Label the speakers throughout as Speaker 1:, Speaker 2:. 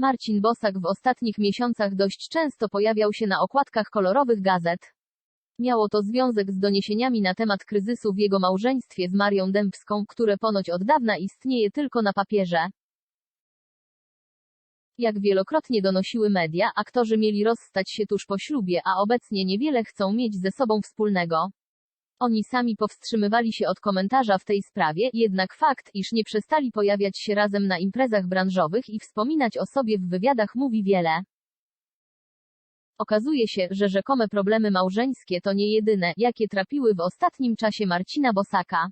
Speaker 1: Marcin Bosak w ostatnich miesiącach dość często pojawiał się na okładkach kolorowych gazet. Miało to związek z doniesieniami na temat kryzysu w jego małżeństwie z Marią Dębską, które ponoć od dawna istnieje tylko na papierze. Jak wielokrotnie donosiły media, aktorzy mieli rozstać się tuż po ślubie, a obecnie niewiele chcą mieć ze sobą wspólnego. Oni sami powstrzymywali się od komentarza w tej sprawie, jednak fakt, iż nie przestali pojawiać się razem na imprezach branżowych i wspominać o sobie w wywiadach mówi wiele. Okazuje się, że rzekome problemy małżeńskie to nie jedyne, jakie trapiły w ostatnim czasie Marcina Bosaka.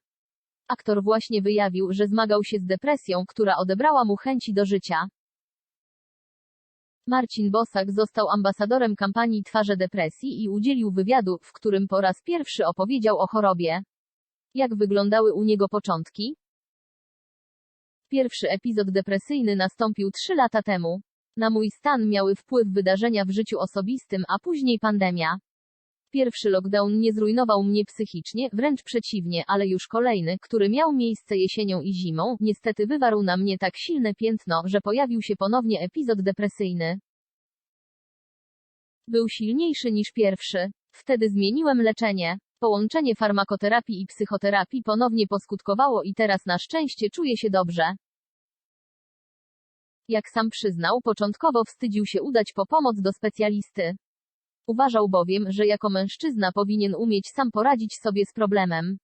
Speaker 1: Aktor właśnie wyjawił, że zmagał się z depresją, która odebrała mu chęci do życia. Marcin Bosak został ambasadorem kampanii Twarze Depresji i udzielił wywiadu, w którym po raz pierwszy opowiedział o chorobie. Jak wyglądały u niego początki? Pierwszy epizod depresyjny nastąpił trzy lata temu. Na mój stan miały wpływ wydarzenia w życiu osobistym, a później pandemia. Pierwszy lockdown nie zrujnował mnie psychicznie, wręcz przeciwnie, ale już kolejny, który miał miejsce jesienią i zimą, niestety wywarł na mnie tak silne piętno, że pojawił się ponownie epizod depresyjny. Był silniejszy niż pierwszy. Wtedy zmieniłem leczenie. Połączenie farmakoterapii i psychoterapii ponownie poskutkowało i teraz na szczęście czuję się dobrze. Jak sam przyznał, początkowo wstydził się udać po pomoc do specjalisty. Uważał bowiem, że jako mężczyzna powinien umieć sam poradzić sobie z problemem.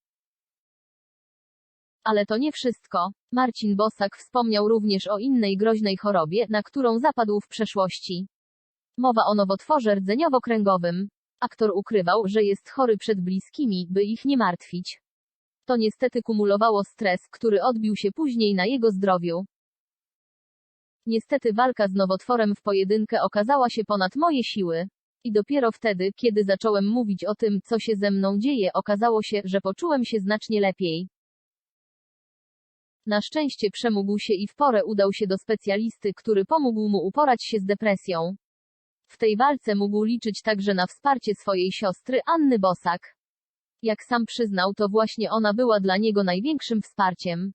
Speaker 1: Ale to nie wszystko. Marcin Bosak wspomniał również o innej groźnej chorobie, na którą zapadł w przeszłości. Mowa o nowotworze rdzeniowo-kręgowym. Aktor ukrywał, że jest chory przed bliskimi, by ich nie martwić. To niestety kumulowało stres, który odbił się później na jego zdrowiu. Niestety walka z nowotworem w pojedynkę okazała się ponad moje siły. I dopiero wtedy, kiedy zacząłem mówić o tym, co się ze mną dzieje, okazało się, że poczułem się znacznie lepiej. Na szczęście przemógł się i w porę udał się do specjalisty, który pomógł mu uporać się z depresją. W tej walce mógł liczyć także na wsparcie swojej siostry Anny Bosak. Jak sam przyznał, to właśnie ona była dla niego największym wsparciem.